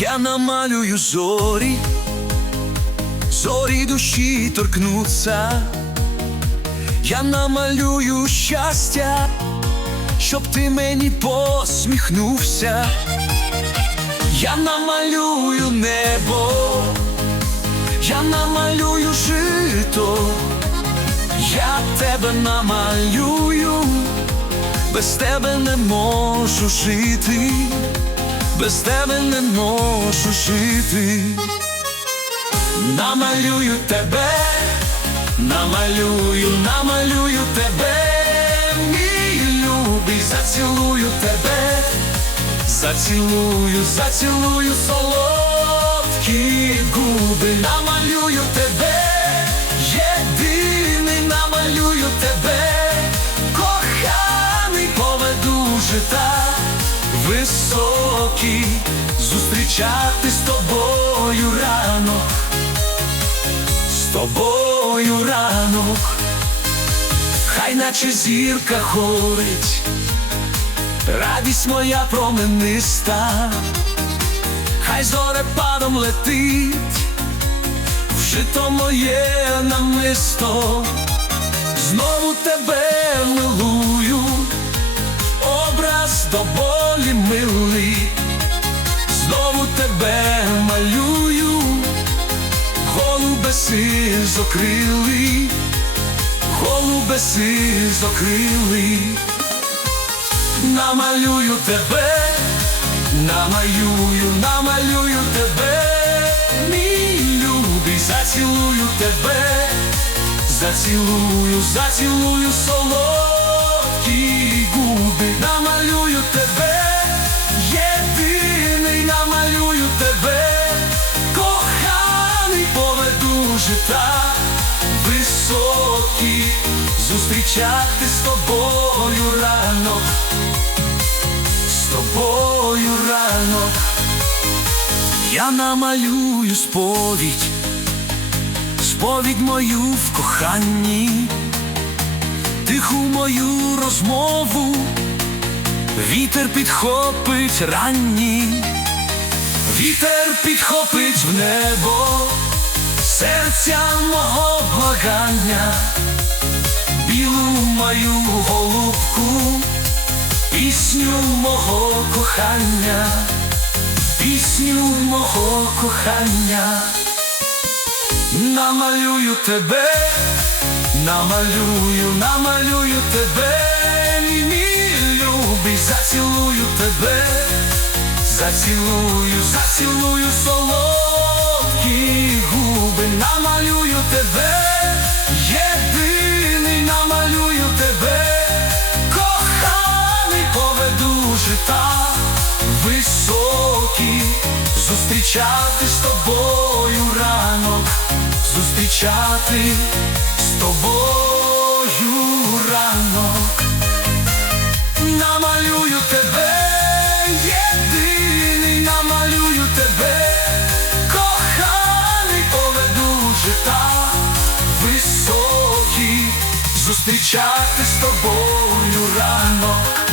Я намалюю зорі, зорі душі торкнуться, я намалюю щастя, щоб ти мені посміхнувся, я намалюю небо, я намалюю жито, я тебе намалюю, без тебе не можу жити без тебе не можу жити. Намалюю тебе, намалюю, намалюю тебе, мій любий, зацілую тебе, зацілую, зацілую солодкі губи, намалюю тебе, єдиний намалюю тебе, коханий поведу жита високий, зустрічати з тобою ранок, з тобою ранок, хай наче зірка горить, радість моя промениста, хай зорепадом летить, вжито моє намисто, знову тебе милую. Образ до болі милий, знову тебе малюю, голубе сизокрилий, голубе сизокрилий, намалюю тебе, намалюю, намалюю тебе, мій любий, зацілую тебе, зацілую, зацілую солодкі губи, жита, високий, зустрічати з тобою ранок, з тобою ранок, я намалюю сповідь, сповідь мою в коханні. Тиху мою розмову, вітер підхопить ранні, вітер підхопить в небо, серця мого благання, білу мою голубку, пісню мого кохання, пісню мого кохання, намалюю тебе. Намалюю, намалюю тебе, мій любий, зацілую тебе, зацілую, зацілую солодкі губи, намалюю тебе, єдиний намалюю тебе, коханий поведу жита, високий, зустрічати з тобою ранок, зустрічати з тобою ранок, намалюю тебе, зустрічати з тобою ранок.